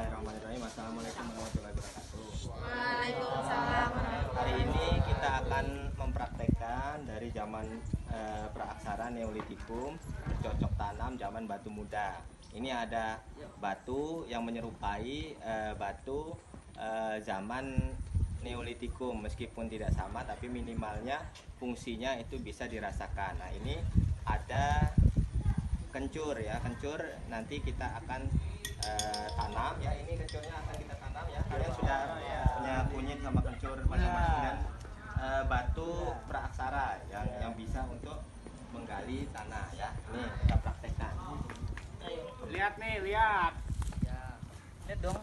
Bismillahirrahmanirrahim. Assalamualaikum warahmatullahi wabarakatuh. Waalaikumsalam. Hari ini kita akan mempraktekkan dari zaman praaksara Neolitikum, bercocok tanam zaman batu muda. Ini ada batu yang menyerupai batu zaman Neolitikum, meskipun tidak sama tapi minimalnya fungsinya itu bisa dirasakan. Nah, ini ada kencur ya, kencur nanti kita akan tanam ya. Ini kencurnya akan kita tanam ya. Kalian sudah punya kunyit sama kencur masing-masing dan batu praaksara yang bisa untuk menggali tanah ya. Ini kita praktekkan. Lihat nih, lihat. Ya, lihat dong.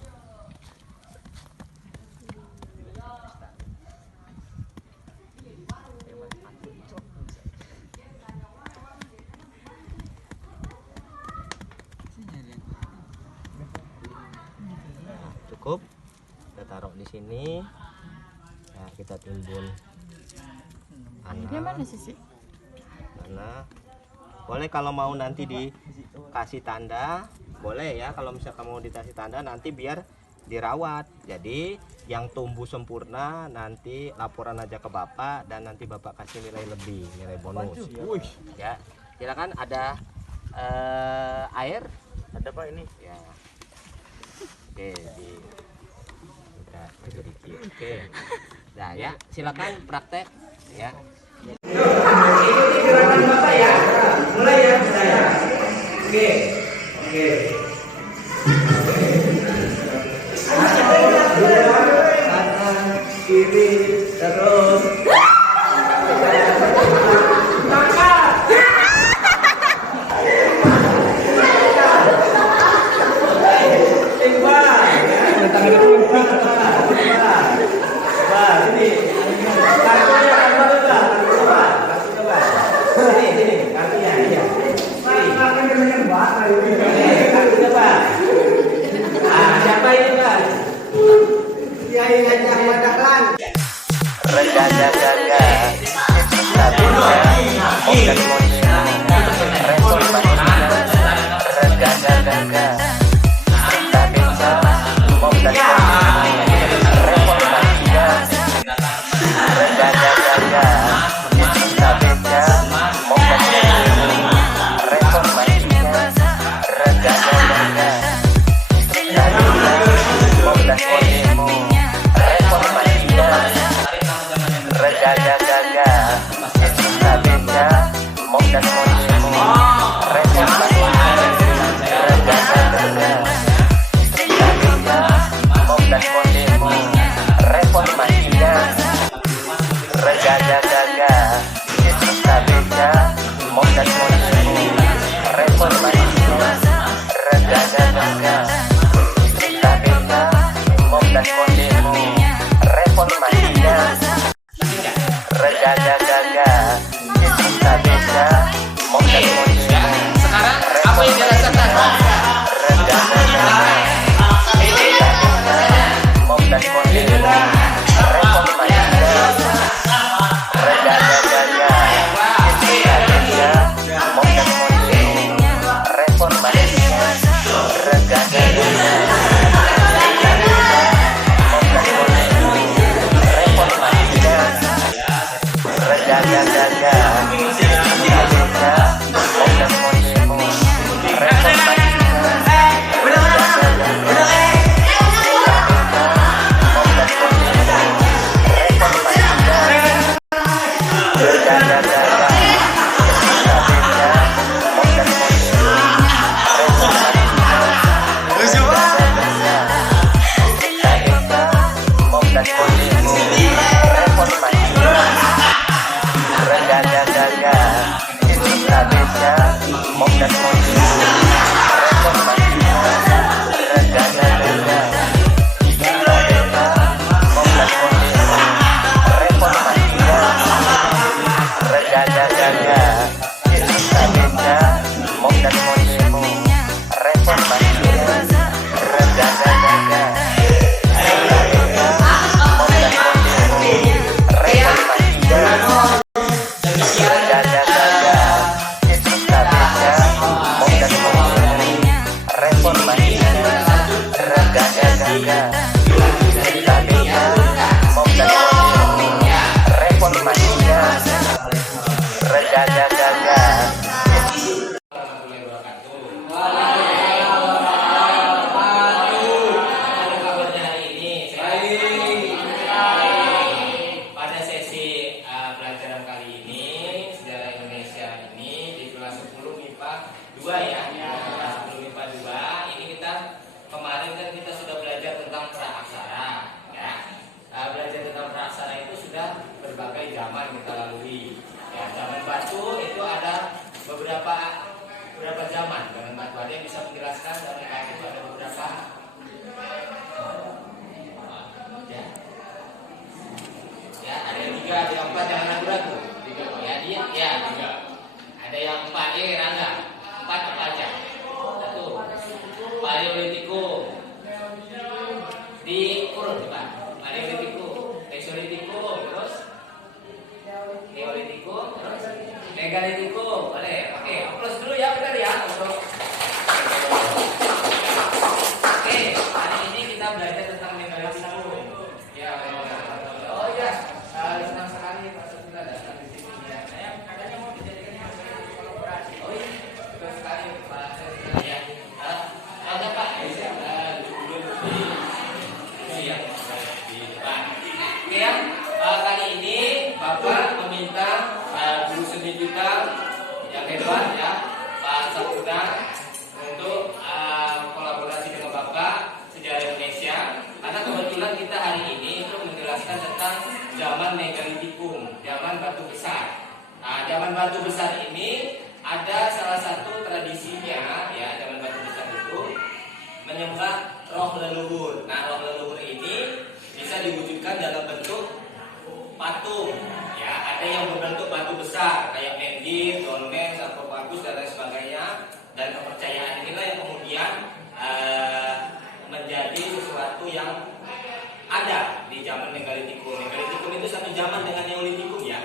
Cukup, kita taruh di sini. Nah, kita timbun Akhirnya mana sih? Mana? Boleh kalau mau nanti dikasih tanda, boleh ya. Kalau misalnya kamu dikasih tanda nanti biar dirawat. Jadi yang tumbuh sempurna nanti laporan aja ke Bapak dan nanti Bapak kasih nilai lebih, nilai bonus. Ya, silakan. Ada air? Ada Pak ini? Ya. Oke, sedikit. Oke. Nah ya, silakan praktek ya. Ikuti gerakan Bapak ya. Mulai ya saya. Oke. Kanan, kiri, terus. Siapa ini Pak? Kiai Ngajak Madaklan. Sekarang apa yang dirasakan? 2 ya. Sebelum IPA 2 ini kita kemarin kan kita sudah belajar tentang praaksara ya. Belajar tentang praaksara itu sudah berbagai zaman kita lalui. Ya, zaman batu itu ada beberapa zaman. Zaman batu ada yang bisa menjelaskan, zaman kayu itu ada beberapa. Ya, ada yang 3, ada yang 4, jangan ragu-ragu. Ya, dia, ya, 3. Ada yang 4, Rangga. 4 apa aja? 1. Paleolitikum. Di kurun coba. Paleolitikum, Mesolitikum, terus Neolitikum, terus Megalitikum. Boleh, oke. Aplaus dulu ya, benar ya. Oke, hari ini kita belajar tentang Megalitikum. Ya, oh ya, senang sekali Pak Sabila datang di sini ya. Saya katanya mau dijadikan kolaborasi. Oh iya, betul sekali Pak Sabila ya. Ada Pak, siap. Oke ya, kali ini Bapak meminta guru seni kita yang hebat ya, Pak Sabila, untuk kolaborasi dengan Bapak sejarah Indonesia. Karena kebetulan kita hari ini itu menjelaskan tentang zaman Megalitikum, zaman batu besar. Nah, zaman batu besar ini ada salah satu tradisinya ya, zaman batu besar itu menyembah roh leluhur. Nah, roh leluhur ini bisa diwujudkan dalam bentuk patung. Ya, ada yang berbentuk batu besar kayak Mendit, Dolmen, Sarkofagus dan lain sebagainya. Dan kepercayaan inilah yang kemudian menjadi sesuatu yang ada di zaman Megalitikum. Megalitikum itu satu zaman dengan Neolitikum ya,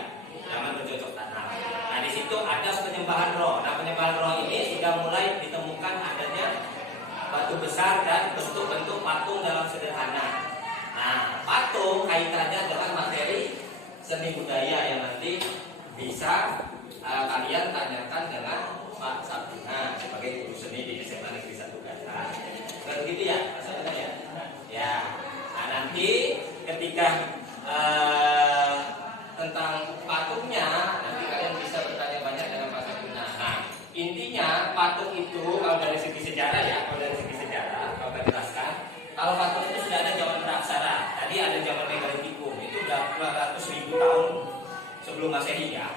zaman bercocok tanam. Nah, di situ ada penyembahan roh. Nah, penyembahan roh ini sudah mulai ditemukan adanya batu besar dan bentuk-bentuk patung dalam sederhana. Nah, patung kaitannya dengan materi seni budaya yang nanti bisa kalian tanyakan dengan Pak Sabina sebagai guru seni di SMA Negeri 1 Gaza. Begitu ya, Pak Sabina ya? Ya. Nah, nanti ketika tentang patungnya, nanti kalian bisa bertanya banyak dengan Pak Sabina. Nah, intinya patung itu kalau dari segi sejarah ya, kalau saya jelaskan, kalau patung itu sudah ada zaman praaksara. Tadi ada zaman Megalitikum, itu udah 200.000 tahun sebelum Masehi ya.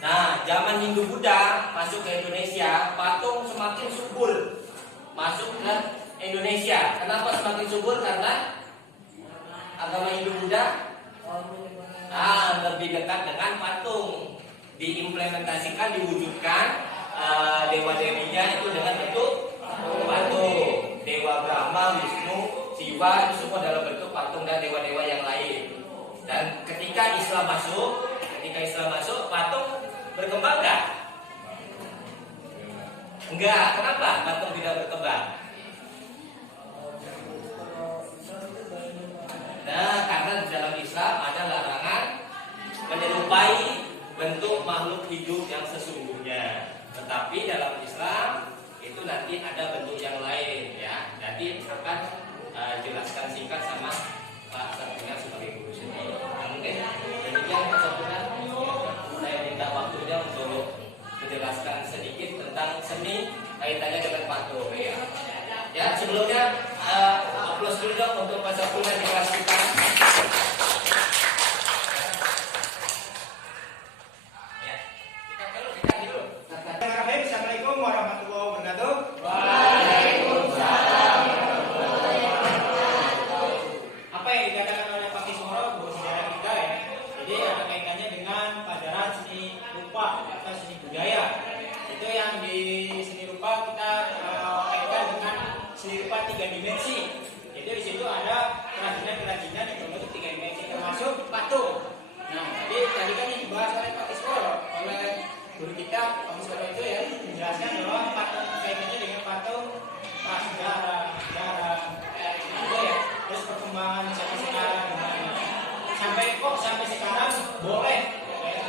Nah, zaman Hindu Buddha masuk ke Indonesia, patung semakin subur masuk ke Indonesia. Kenapa semakin subur? Karena agama Hindu Buddha lebih dekat dengan patung, diimplementasikan, diwujudkan dewa-dewinya itu dengan bentuk patung. Dewa Brahma, Wisnu, Siwa itu semua dalam bentuk patung dan dewa-dewa yang lain. Dan ketika Islam masuk, patung berkembang nggak? Enggak. Kenapa patung tidak berkembang? Nah, karena di dalam Islam ada larangan menyerupai bentuk makhluk hidup yang sesungguhnya. Tetapi dalam Islam itu nanti ada bentuk yang lain ya. Jadi akan jelaskan singkat sama Pak Sabina sebagai guru seni. Nah, mungkin demikian Pak Sabina. Saya minta waktunya untuk menjelaskan sedikit tentang seni kaitannya dengan patung ya. Ya, sebelumnya aplaus dulu dong untuk Pak Sabina di kelas kita. Assalamualaikum warahmatullahi wabarakatuh. Apa yang dikatakan oleh Pak Kismoro, guru sejarah kita ya. Jadi ada kaitannya dengan pelajaran seni rupa atau seni budaya. Itu yang di seni rupa kita kaitkan dengan seni rupa 3 dimensi. Jadi di situ ada kerajinan-kerajinan yang berbentuk 3 dimensi termasuk patung. Nah, jadi tadi kan yang dibahas oleh Pak Kismoro, oleh guru kita Pak Kismoro itu ya menjelaskan bahwa patung kaitannya dengan patung prasejarah, sejarah, gitu ya. Terus perkembangan sampai sekarang sampai sekarang boleh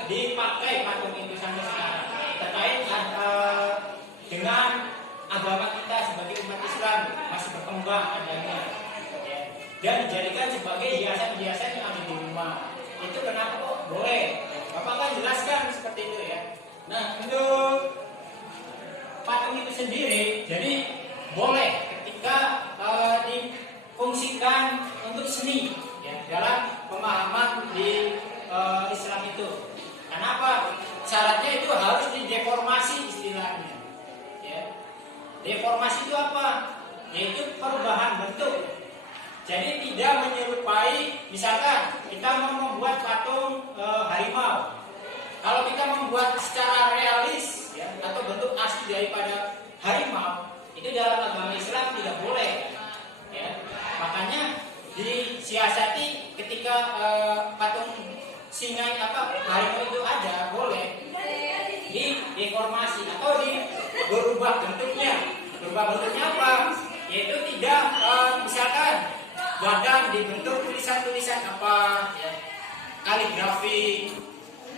dipakai patung itu sampai sekarang terkait dengan agama kita sebagai umat Islam masih berkembang adanya ya. Dan dijadikan sebagai hiasan-hiasan yang ada di rumah. Itu kenapa kok boleh? Bapak kan jelaskan seperti itu ya. Nah, untuk patung itu sendiri jadi boleh ketika difungsikan untuk seni ya, dalam pemahaman di Islam itu. Kenapa? Syaratnya itu harus dideformasi istilahnya. Ya. Deformasi itu apa? Yaitu perubahan bentuk. Jadi tidak menyerupai, misalkan kita mau membuat patung harimau. Kalau kita membuat secara realis ya, atau bentuk asli daripada harimau, itu dalam agama Islam tidak boleh. Ya. Makanya disiasati ketika patung singa harimau itu ada, boleh dideformasi atau berubah bentuknya. Berubah bentuknya apa? Yaitu tidak misalkan badan dibentuk tulisan-tulisan apa ya, kaligrafi,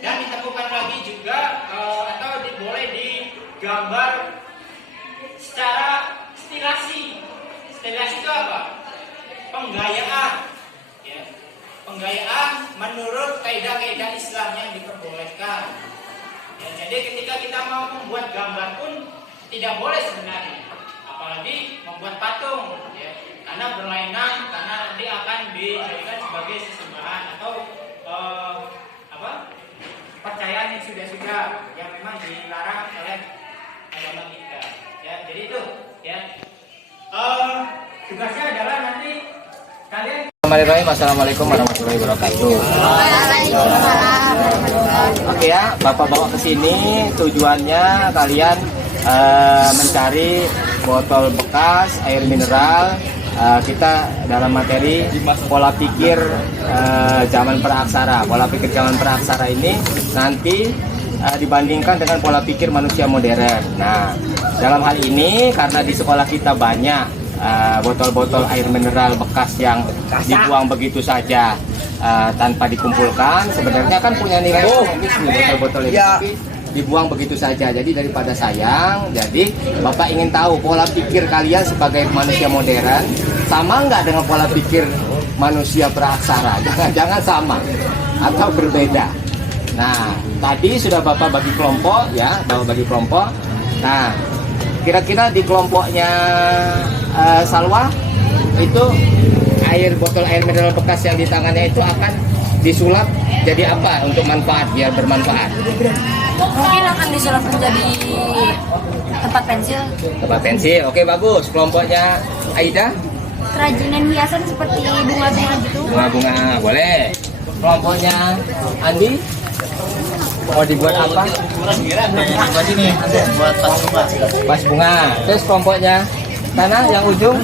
dan ditemukan lagi juga atau boleh digambar secara stilasi. Stilasi itu apa? Penggayaan ya. Penggayaan menurut kaidah-kaidah Islam yang diperbolehkan ya, jadi ketika kita mau membuat gambar pun tidak boleh sebenarnya, apalagi membuat patung ya, karena berlainan, karena nanti akan dijadikan sebagai sesembahan atau percayaan yang sudah yang memang dilarang oleh agama kita ya. Jadi itu ya, tugasnya adalah nanti kalian. Assalamualaikum warahmatullahi wabarakatuh. Oke ya, Bapak bawa ke sini tujuannya kalian mencari botol bekas air mineral. Kita dalam materi pola pikir zaman praaksara. Pola pikir zaman praaksara ini nanti dibandingkan dengan pola pikir manusia modern. Nah, dalam hal ini karena di sekolah kita banyak botol-botol air mineral bekas yang dibuang begitu saja tanpa dikumpulkan, sebenarnya kan punya nilai ekonomis nih botol-botol ini, tapi dibuang begitu saja. Jadi daripada sayang, jadi Bapak ingin tahu pola pikir kalian sebagai manusia modern sama nggak dengan pola pikir manusia praaksara? Jangan sama atau berbeda. Nah, tadi sudah Bapak bagi kelompok ya, Bapak bagi kelompok. Nah, kira-kira di kelompoknya Salwa itu botol air mineral bekas yang di tangannya itu akan disulap jadi apa untuk manfaat, biar bermanfaat? Mungkin akan disulap menjadi tempat pensil. Tempat pensil, oke bagus. Kelompoknya Aida? Kerajinan hiasan seperti bunga-bunga gitu. Bunga-bunga, boleh. Kelompoknya Andi? Mau dibuat apa? Buat ini, buat tas bunga. Vas bunga. Terus kelompoknya Tanah yang ujung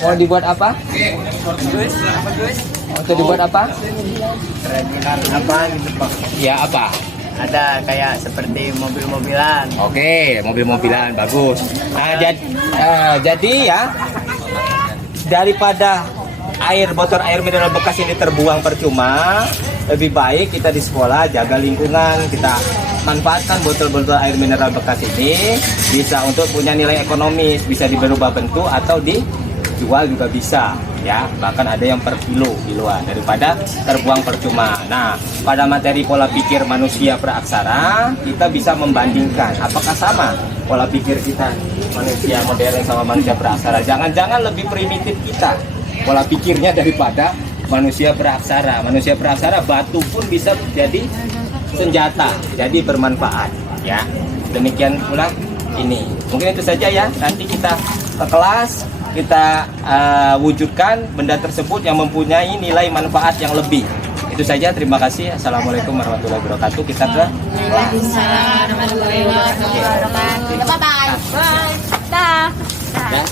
mau dibuat apa? Untuk dibuat apa? Kerajinan apa gitu Pak? Ya apa? Ada kayak seperti mobil-mobilan. Oke, mobil-mobilan bagus. Nah, jadi ya daripada botol air mineral bekas ini terbuang percuma, lebih baik kita di sekolah jaga lingkungan, kita manfaatkan botol-botol air mineral bekas ini bisa untuk punya nilai ekonomis, bisa berubah bentuk atau dijual juga bisa ya, bahkan ada yang per kiloan daripada terbuang percuma. Nah, pada materi pola pikir manusia praaksara kita bisa membandingkan apakah sama pola pikir kita manusia modern sama manusia praaksara. Jangan-jangan lebih primitif kita pola pikirnya daripada manusia praaksara. Manusia praaksara batu pun bisa jadi senjata, jadi bermanfaat ya. Demikian pula ini. Mungkin itu saja ya. Nanti kita ke kelas, kita wujudkan benda tersebut yang mempunyai nilai manfaat yang lebih. Itu saja, terima kasih. Assalamualaikum warahmatullahi wabarakatuh. Kita ke Waalaikumsalam warahmatullahi wabarakatuh. Bye bye. Bye. ya.